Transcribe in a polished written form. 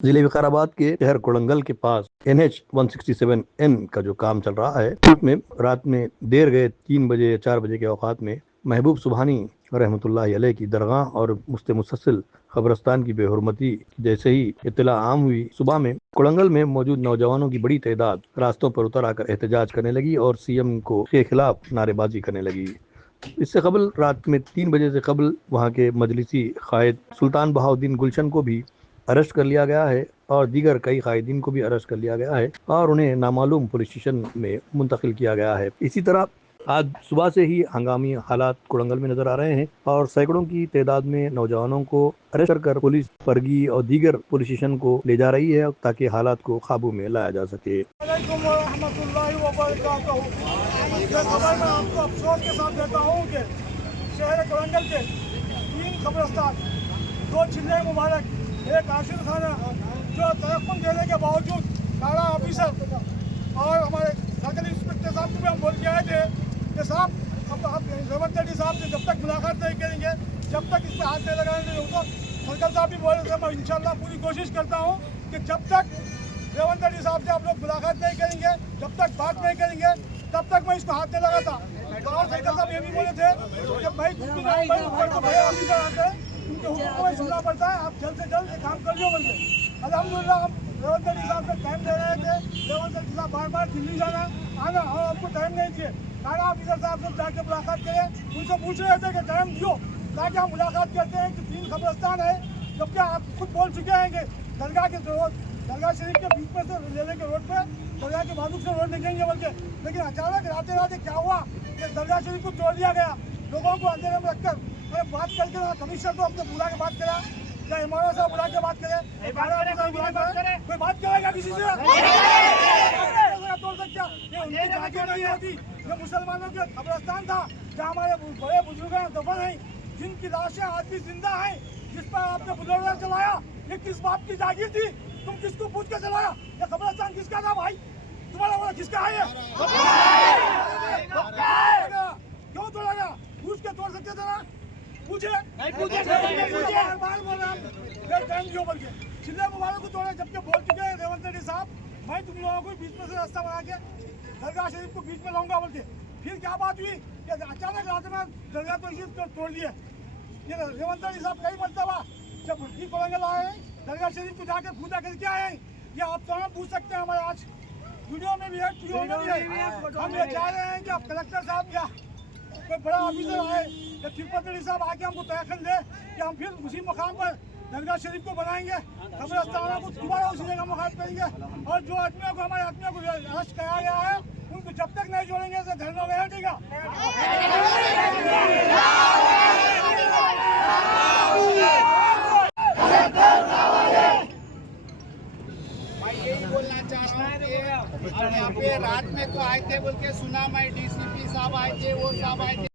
जिले विकाराबाद के शहर कोड़ंगल के पास NH 167N का जो काम चल रहा है, उसमें रात में देर गए 3 बजे 4 बजे के औकात में महबूब सुबहानी रहमतुल्लाह अलैह की दरगाह और मुस्ते मुसलसल कब्रस्तान की बेहुरमती जैसे ही इत्तला आम हुई, सुबह में कोड़ंगल में मौजूद नौजवानों की बड़ी तादाद रास्तों पर उतर आकर एहतजाज करने लगी और CM को के खिलाफ नारेबाजी करने लगी। इससे कबल रात में 3 बजे से कबल वहां के मजलिसी कायद सुल्तान बहाउद्दीन गुलशन को भी अरेस्ट कर लिया गया है और दीगर कई कायदीन को भी अरेस्ट कर लिया गया है और उन्हें नामालूम पुलिस स्टेशन में मुंतकिल किया गया है। इसी तरह आज सुबह से ही हंगामी हालात कोड़ंगल में नजर आ रहे हैं और सैकड़ों की तादाद में नौजवानों को अरेस्ट कर पुलिस परगी और दीगर पुलिस स्टेशन को ले जा रही है ताकि हालात को काबू में लाया जा सके। आपको अफसोस के साथ देता हूँ कि शहर कोड़ंगल के 3 कब्रिस्तान, 2 चिल्ले मुबारक, एक आशिर खाना जो तरक्कुन देने के बावजूद थाना ऑफिसर और हमारे सर्कल इंस्पेक्टर साहब को भी हम बोल के आए थे कि साहब अब आप रेवंत रेड्डी साहब से जब तक मुलाकात नहीं करेंगे, जब तक इस पर हाथ नहीं लगाने नहीं होगा। सर्कल साहब भी बोल रहे थे, मैं इंशाल्लाह पूरी कोशिश करता हूँ कि जब तक रेवंत रेड्डी साहब से आप लोग मुलाकात नहीं करेंगे, जब तक बात नहीं करेंगे, तब तक मैं इसको हाथ नहीं लगाता। और सर्कल साहब ये भी बोले थे कि भाई ऊपर तो भैया ऑफिसर आते हैं, उनके हुक्म को सुनना पड़ता है, आप जल्द से जल्द काम कर लो बोलते। अल्हम्दुलिल्लाह हम रेवंत रेड्डी साहब से टाइम दे रहे थे, रेवंत रेड्डी साहब बार बार दिल्ली जाना आना और आपको टाइम नहीं दिए। थाना ऑफिसर साहब से जाके मुलाकात करें, उनसे पूछ रहे थे कि टाइम दियो ताकि हम मुलाकात करते हैं कि 3 कब्रिस्तान है, जबकि आप खुद बोल चुके हैं कि दरगाह के दरगाह शरीफ के बीच में से लेने के रोड पे दरगाह के बाजू से रोड निकलेंगे बोल के, लेकिन अचानक राते राते क्या हुआ कि दरगाह शरीफ को तोड़ दिया गया। लोगों को अंधेरे में रखकर बात करके ना कमिश्नर को अपने बुला के बात करा या इमारत साहब बुला के बात करे, कोई बात करेगा किसी से तोड़ सकता? ये उनकी जागीर नहीं होती, ये मुसलमानों के कब्रिस्तान था जहाँ हमारे बड़े बुजुर्ग दफन हैं, जिनकी लाशें आज भी जिंदा हैं, जिस पर आपने बुलडोजर चलाया, ये किस बात की जागीर थी? तुम किसको पूछ के चलाया? ये कब्रिस्तान किसका था भाई? तुम्हारा बोला किसका है? क्यों तोड़ा गया? पूछ के तोड़ सकते थे ना? पूछे नहीं, पूछे बार बोल रहे टाइम दियो बोल के चिल्ले मुबारक को तोड़े, जबकि बोल चुके हैं रेवंत रेड्डी साहब मैं तुम लोगों को बीच में से रास्ता बना के दरगाह शरीफ को बीच में लाऊंगा बोल के। फिर क्या बात हुई कि अचानक रात में दरगाह तो तोड़ दिए। ये रेवंत रेड्डी साहब कई मरतबा जब कोड़ंगल आए हैं, दरगाह शरीफ को जाकर पूजा करके आए हैं। ये आप तो हम पूछ सकते हैं, हमारे आज वीडियो में भी है, वीडियो में भी है। हम ये चाह रहे हैं कि आप कलेक्टर साहब या कोई बड़ा ऑफिसर आए या तिरुपति साहब आके हमको तयखन दे कि हम फिर उसी मकाम पर दरगाह शरीफ को बनाएंगे, कब्रिस्तानों को दोबारा उसी जगह मुखात करेंगे और जो आदमियों को हमारे आदमियों को अरेस्ट कराया गया है उनको जब तक नहीं जोड़ेंगे तो धरना नहीं हटेगा। मैं यही बोलना चाह रहा हूँ कि यहाँ पे रात में तो आए थे बोल के सुना, मैं DCP साहब आए थे, वो साहब आए थे।